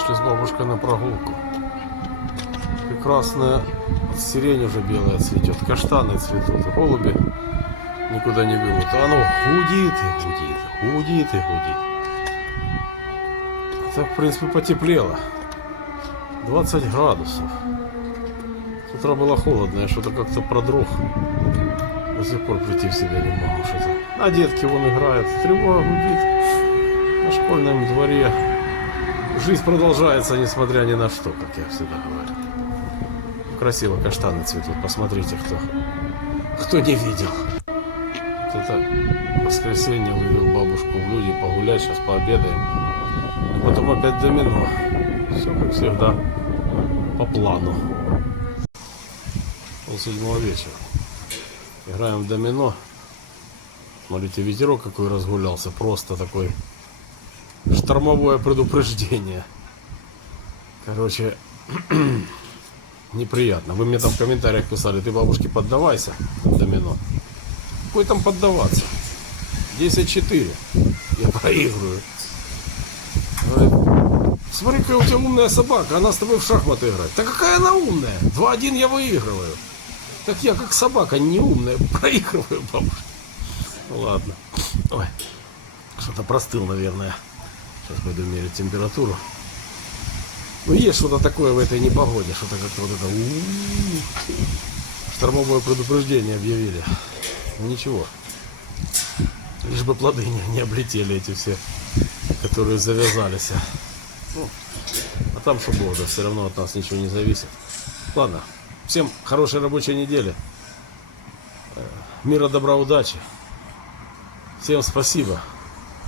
Вышли с бабушкой на прогулку. Прекрасная сирень уже белая цветет, каштаны цветут, голуби никуда не бегут. А оно гудит и гудит, гудит и гудит. Так, в принципе, потеплело. 20 градусов. С утра было холодно, я что-то как-то продрог. До сих пор прийти в себя не могу что-то. А детки вон играют, тревога гудит. На школьном дворе жизнь продолжается, несмотря ни на что, как я всегда говорю. Красиво каштаны цветут, посмотрите, кто не видел. Вот это воскресенье вывел бабушку в люди погулять, сейчас пообедаем. И потом опять домино. Все как всегда по плану. Пол-седьмого вечера. Играем в домино. Смотрите, ветерок какой разгулялся. Просто такой штормовое предупреждение. Короче, неприятно. Вы мне там в комментариях писали, ты бабушке поддавайся в домино. Какой там поддаваться? 10-4. Я проигрываю. Смотри, какая у тебя умная собака, она с тобой в шахматы играет. Да какая она умная? 2-1 я выигрываю. Так я как собака не умная, проигрываю, бабушка. Ну ладно. Ой, что-то простыл, наверное. Сейчас пойду мерить температуру. Ну есть что-то такое в этой непогоде, что-то как-то вот это штормовое предупреждение объявили. Ну ничего. Лишь бы плоды не облетели эти все, которые завязались. Ну, а там что было, да, все равно от нас ничего не зависит. Ладно, всем хорошей рабочей недели. Мира, добра, удачи. Всем спасибо.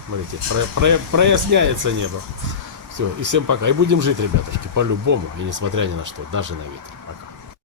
Смотрите, проясняется небо. Все, и всем пока. И будем жить, ребятушки, по-любому, и несмотря ни на что, даже на ветер. Пока.